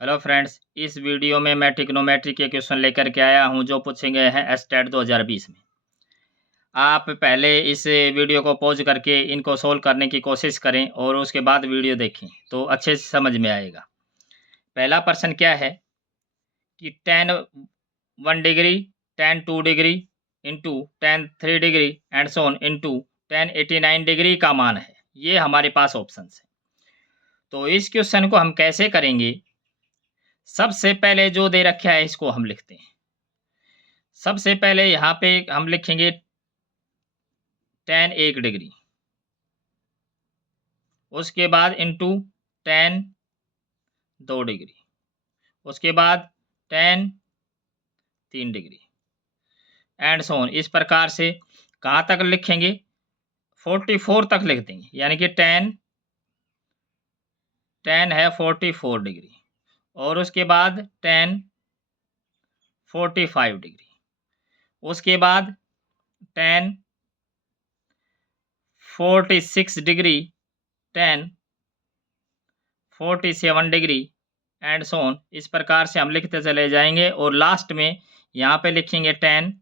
Hello friends, इस video में मैं ट्रिग्नोमेट्री के क्वेश्चन लेकर के आया हूं जो पूछे गए हैं एस्टेट 2020 में। आप पहले इस वीडियो को पॉज करके इनको सोल्व करने की कोशिश करें और उसके बाद वीडियो देखें तो अच्छे से समझ में आएगा। पहला प्रश्न क्या है कि tan 1 degree, tan 2 degree into tan 3 degree and so on into tan 89 degree का मान है। ये हमारे पास ऑप्शन है। तो इस क्वेश्चन को हम कैसे करेंगे? सबसे पहले जो दे रखा है इसको हम लिखते हैं। सबसे पहले यहाँ पे हम लिखेंगे tan 1 डिग्री, उसके बाद इंटू tan 2 डिग्री, उसके बाद tan 3 degree and so on. इस प्रकार से कहाँ तक लिखेंगे? 44 तक लिख देंगे, यानी कि tan है 44 डिग्री और उसके बाद tan 45 डिग्री, उसके बाद tan 46 degree, tan 47 degree and so on. इस प्रकार से हम लिखते चले जाएंगे और लास्ट में यहाँ पे लिखेंगे tan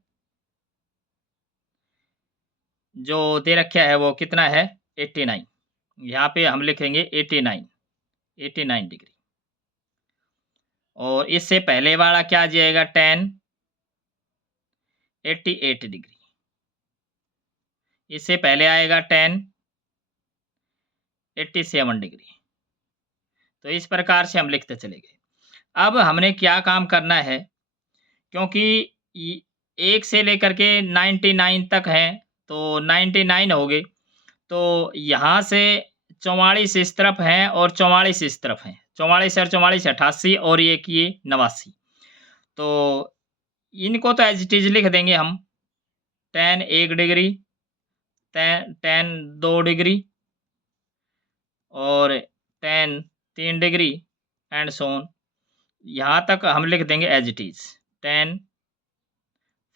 जो दे रखा है वो कितना है 89। यहाँ पे हम लिखेंगे 89 डिग्री। और इससे पहले वाला क्या आ जाएगा tan 88 डिग्री। इससे पहले आएगा tan 87 डिग्री। तो इस प्रकार से हम लिखते चले गए। अब हमने क्या काम करना है, क्योंकि 1 से लेकर के 99 तक हैं तो 99 हो गए। तो यहाँ से 44 इस तरफ हैं और 44 इस तरफ हैं। 44 और 44 88 और एक ये 89। तो इनको तो एज इट इज लिख देंगे हम। tan 1 डिग्री, tan 2 डिग्री और tan 3 degree and so on. यहाँ तक हम लिख देंगे as it is tan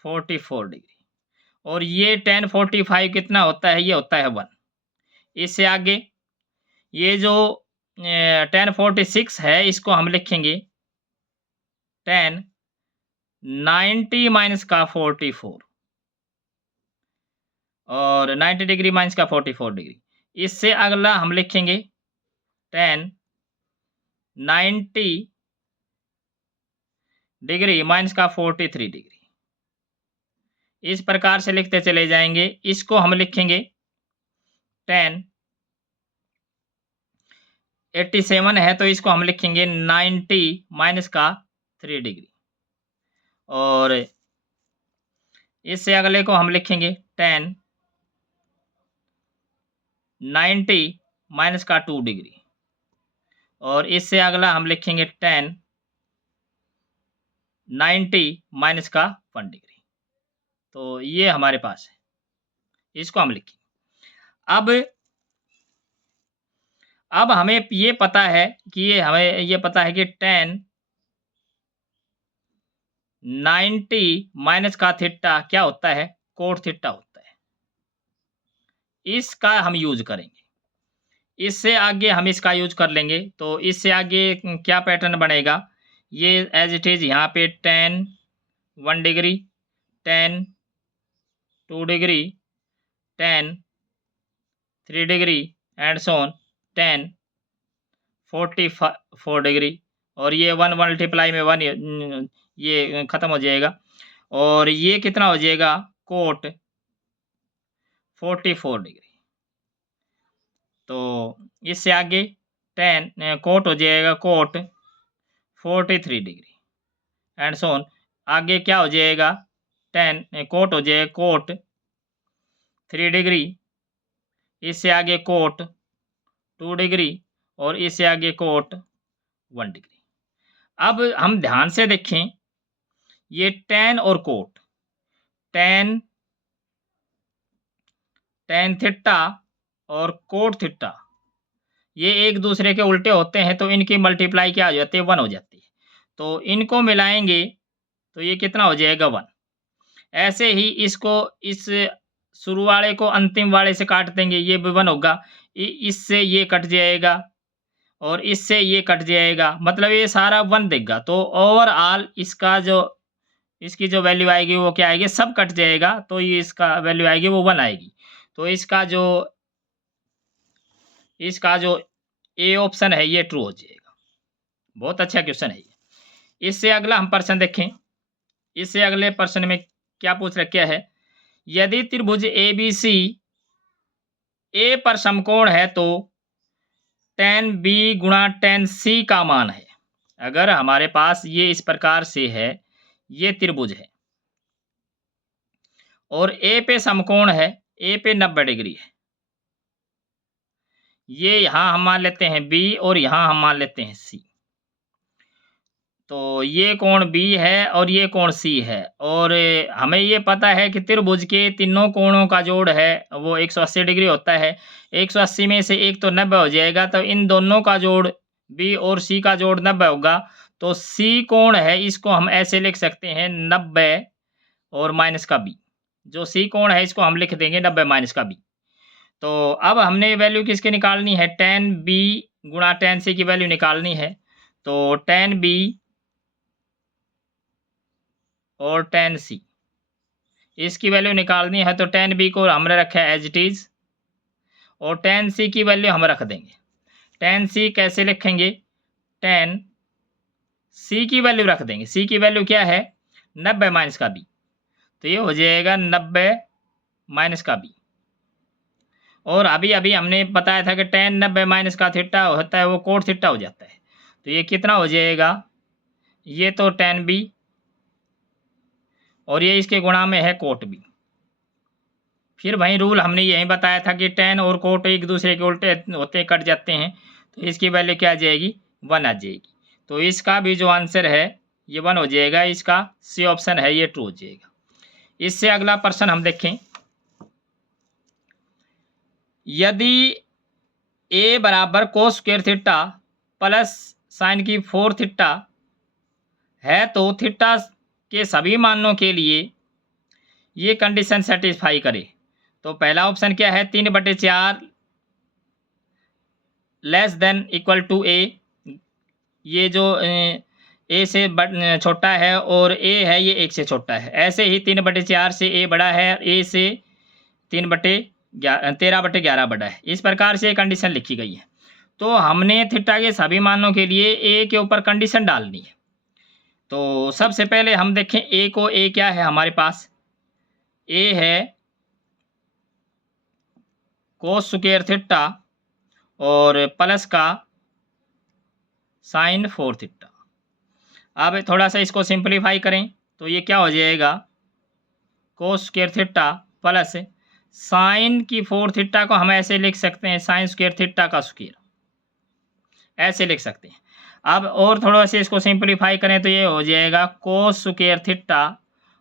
44 degree. और ये tan 45 कितना होता है? ये होता है 1। इससे आगे ये जो tan 46 है इसको हम लिखेंगे tan 90 माइनस का 44 और 90 डिग्री माइनस का 44 डिग्री। इससे अगला हम लिखेंगे tan 90 डिग्री माइनस का 43 डिग्री। इस प्रकार से लिखते चले जाएंगे। इसको हम लिखेंगे tan 87 है तो इसको हम लिखेंगे 90 माइनस का 3 डिग्री। और इससे अगले को हम लिखेंगे tan 90 माइनस का 2 डिग्री। और इससे अगला हम लिखेंगे tan 90 माइनस का 1 डिग्री। तो ये हमारे पास है, इसको हम लिखेंगे। अब हमें ये पता है कि हमें ये पता है कि tan 90 माइनस का थीटा क्या होता है? कोट थीटा होता है। इसका हम यूज करेंगे। इससे आगे हम इसका यूज कर लेंगे। तो इससे आगे क्या पैटर्न बनेगा? ये एज इट इज यहाँ पे tan 1 degree, tan 2 degree, tan 3 degree and so on tan 44 degree. और ये 1 मल्टीप्लाई में 1 ये खत्म हो जाएगा। और ये कितना हो जाएगा? Cot 44 degree. तो इससे आगे tan कोट हो जाएगा cot 43 degree and so on. आगे क्या हो जाएगा? tan कोट हो जाएगा कोट 3 डिग्री। इससे आगे कोट 2 डिग्री और इससे आगे कोट 1 डिग्री। अब हम ध्यान से देखें, ये tan और कोट, tan थीटा और कोट थीटा ये एक दूसरे के उल्टे होते हैं तो इनकी मल्टीप्लाई क्या हो जाती है? 1 हो जाती है। तो इनको मिलाएंगे तो ये कितना हो जाएगा? 1। ऐसे ही इसको इस शुरू वाले को अंतिम वाले से काट देंगे, ये भी 1 होगा। इससे ये कट जाएगा और इससे ये कट जाएगा, मतलब ये सारा 1 देगा। तो ओवरऑल इसकी जो वैल्यू आएगी वो क्या आएगी, सब कट जाएगा, तो ये इसका वैल्यू आएगी वो 1 आएगी। तो इसका जो ए ऑप्शन है ये ट्रू हो जाएगा। बहुत अच्छा क्वेश्चन है ये। इससे अगला हम प्रश्न देखें। इससे अगले प्रश्न में क्या पूछ रखा है, यदि त्रिभुज ABC ए पर समकोण है तो tan B गुणा tan C का मान है। अगर हमारे पास ये इस प्रकार से है, ये त्रिभुज है और ए पे समकोण है, ए पे 90 डिग्री है, ये यहाँ हम मान लेते हैं B और यहाँ हम मान लेते हैं C। तो ये कोण B है और ये कोण C है, और हमें ये पता है कि त्रिभुज के तीनों कोणों का जोड़ है वो 180 डिग्री होता है। 180 में से एक तो 90 हो जाएगा, तो इन दोनों का जोड़ B और C का जोड़ 90 होगा। तो C कोण है, इसको हम ऐसे लिख सकते हैं 90 और माइनस का B। जो C कोण है इसको हम लिख देंगे 90 माइनस का B। तो अब हमने वैल्यू किसकी निकालनी है, tan B गुणा tan C की वैल्यू निकालनी है। तो tan B और tan C इसकी वैल्यू निकालनी है, तो tan B को हमने रखा है एज इट इज और tan C की वैल्यू हम रख देंगे। tan C कैसे लिखेंगे, tan C की वैल्यू रख देंगे। C की वैल्यू क्या है, 90 माइनस का B, तो ये हो जाएगा 90 माइनस का B। और अभी अभी हमने बताया था कि tan 90 माइनस का थीटा होता है वो कोट थीटा हो जाता है। तो ये कितना हो जाएगा, ये तो tan B और ये इसके गुणा में है कोट B। फिर वही रूल हमने यही बताया था कि tan और कोट एक दूसरे के उल्टे होते कट जाते हैं, तो इसकी वैल्यू क्या आ जाएगी, 1 आ जाएगी। तो इसका भी जो आंसर है ये 1 हो जाएगा। इसका सी ऑप्शन है ये ट्रू हो जाएगा। इससे अगला प्रश्न हम देखें, यदि a बराबर cos square theta plus sign की 4 थीटा है तो थीटा के सभी मानों के लिए ये कंडीशन सेटिस्फाई करे। तो पहला ऑप्शन क्या है, 3/4 लेस देन इक्वल टू ए, ये जो ए से छोटा है और ए है ये 1 से छोटा है। ऐसे ही 3/4 से ए बड़ा है, ए से 13/11 बड़ा है। इस प्रकार से कंडीशन लिखी गई है। तो हमने थीटा के सभी मानों के लिए ए के ऊपर कंडीशन डालनी है। तो सबसे पहले हम देखें ए को, ए क्या है हमारे पास, ए है कोस स्क्वायर थीटा और प्लस का साइन 4 थीटा। अब थोड़ा सा इसको सिंप्लीफाई करें तो ये क्या हो जाएगा, cos square theta plus sign की 4 थीटा को हम ऐसे लिख सकते हैं साइन स्क्वायर थीटा का स्क्वायर, ऐसे लिख सकते हैं। अब और थोड़ा सा इसको सिंप्लीफाई करें तो ये हो जाएगा कोस स्क्वायर थीटा,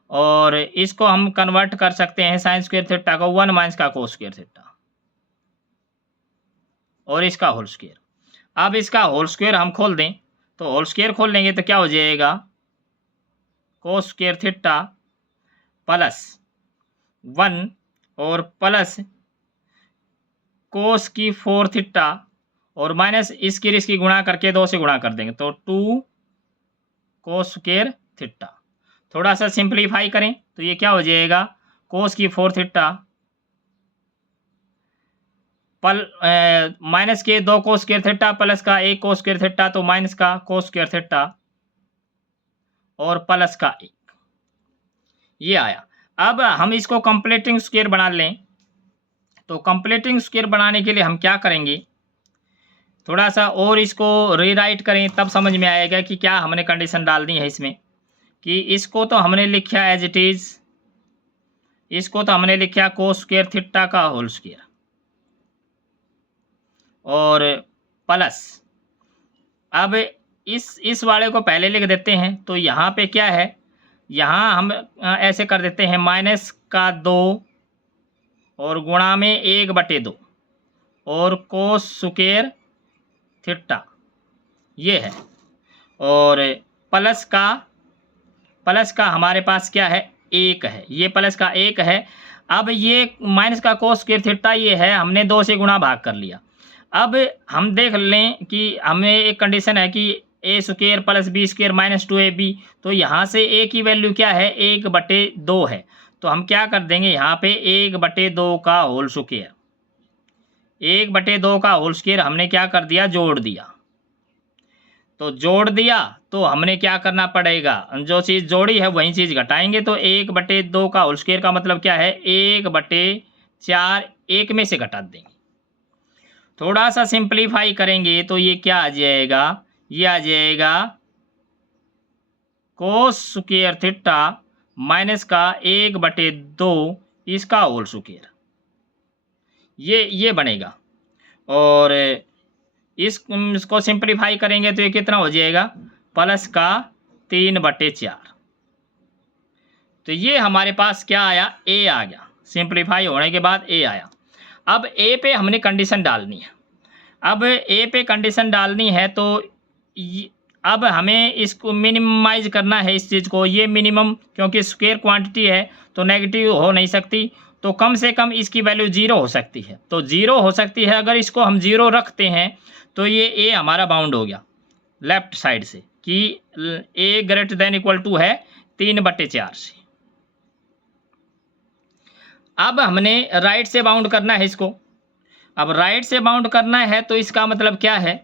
और इसको हम कन्वर्ट कर सकते हैं साइन स्क्वायर थीटा को 1 माइनस का कोस स्क्वायर थीटा और इसका होल स्क्वायर। अब इसका होल स्क्वायर हम खोल दें, तो होल स्क्वायर खोल लेंगे तो क्या हो जाएगा, कोस स्क्वायर थीटा प्लस 1 और प्लस कोस की 4 थीटा और माइनस इसकी गुणा करके 2 से गुणा कर देंगे तो 2 कोस स्क्वायर थीटा। थोड़ा सा सिंप्लीफाई करें तो ये क्या हो जाएगा, कोस की 4 थीटा माइनस के 2 कोस स्क्वायर थीटा प्लस का 1 कोस स्क्वायर थीटा, तो माइनस का कोस स्क्वायर थीटा और प्लस का 1, ये आया। अब हम इसको कंप्लीटिंग स्क्वायर बना लें। तो कंप्लीटिंग स्क्वायर बनाने के लिए हम क्या करेंगे, थोड़ा सा और इसको रीराइट करें तब समझ में आएगा कि क्या हमने कंडीशन डालनी है इसमें। कि इसको तो हमने लिखा एज इट इज, इसको तो हमने लिखा कोस स्क्वायर थीटा का होल स्क्वायर और प्लस, अब इस वाले को पहले लिख देते हैं। तो यहाँ पे क्या है, यहाँ हम ऐसे कर देते हैं माइनस का 2 और गुणा में 1/2 और कोस स्क्वायर थीटा ये है, और प्लस का हमारे पास क्या है, 1 है, ये प्लस का 1 है। अब ये माइनस का कोस स्क्वायर थीटा ये है, हमने 2 से गुणा भाग कर लिया। अब हम देख लें कि हमें एक कंडीशन है कि A square plus B square minus 2ab, तो यहाँ से ए की वैल्यू क्या है 1/2 है। तो हम क्या कर देंगे यहाँ पे 1/2 का होल स्क्वायर, 1/2 का होल स्क्वायर हमने क्या कर दिया जोड़ दिया। तो जोड़ दिया तो हमने क्या करना पड़ेगा, जो चीज़ जोड़ी है वही चीज़ घटाएंगे। तो 1/2 का होल स्क्वायर का मतलब क्या है 1/4, एक में से घटा देंगे। थोड़ा सा सिंप्लीफाई करेंगे तो ये क्या आ जाएगा, ये आ जाएगा कोस स्क्वायर थीटा माइनस का 1/2 इसका होल स्क्वायर, ये बनेगा। और इसको सिंप्लीफाई करेंगे तो ये कितना हो जाएगा प्लस का 3/4। तो ये हमारे पास क्या आया ए आ गया, सिंप्लीफाई होने के बाद ए आया। अब ए पे हमने कंडीशन डालनी है, अब ए पे कंडीशन डालनी है तो अब हमें इसको मिनिमाइज करना है इस चीज़ को। ये मिनिमम क्योंकि स्क्वायर क्वांटिटी है तो नेगेटिव हो नहीं सकती, तो कम से कम इसकी वैल्यू 0 हो सकती है। तो 0 हो सकती है, अगर इसको हम 0 रखते हैं तो ये ए हमारा बाउंड हो गया लेफ्ट साइड से कि ए ग्रेटर देन इक्वल टू है 3/4 से। अब हमने राइट से बाउंड करना है इसको। अब राइट से बाउंड करना है तो इसका मतलब क्या है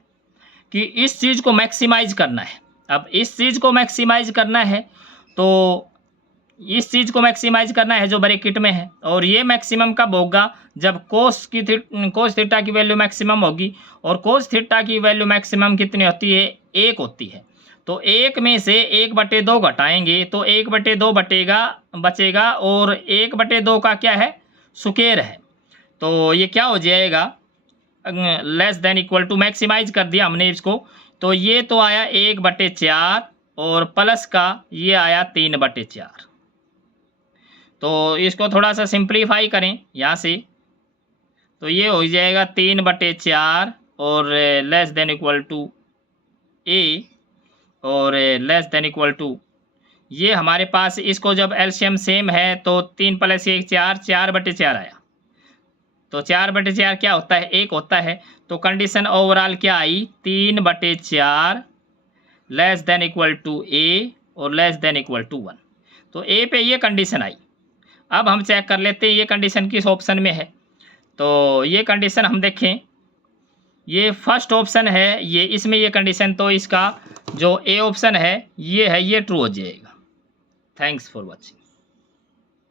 कि इस चीज़ को मैक्सिमाइज करना है। अब इस चीज़ को मैक्सिमाइज करना है तो इस चीज़ को मैक्सिमाइज करना है जो ब्रैकेट में है, और ये मैक्सिमम कब होगा जब कोस थीटा की वैल्यू मैक्सिमम होगी। और कोस थीटा की वैल्यू मैक्सिमम कितनी होती है 1 होती है। तो 1 में से 1/2 घटाएंगे तो 1/2 बचेगा, और 1/2 का क्या है स्क्वायर है। तो ये क्या हो जाएगा less than equal to, maximise कर दिया हमने इसको, तो ये तो आया 1/4 और प्लस का ये आया 3/4। तो इसको थोड़ा सा सिंप्लीफाई करें यहाँ से, तो ये हो जाएगा 3/4 और लेस देन इक्वल टू ए, और लेस देन इक्वल टू ये हमारे पास, इसको जब एलसीएम सेम है तो 3 + 1 4, 4/4 आया। तो 4/4 क्या होता है 1 होता है। तो कंडीशन ओवरऑल क्या आई 3/4 लेस देन इक्वल टू ए और लेस देन इक्वल टू 1। तो ए पे ये कंडीशन आई। अब हम चेक कर लेते हैं ये कंडीशन किस ऑप्शन में है। तो ये कंडीशन हम देखें, ये फर्स्ट ऑप्शन है, ये इसमें ये कंडीशन, तो इसका जो ए ऑप्शन है ये ट्रू हो जाएगा। Thanks for watching.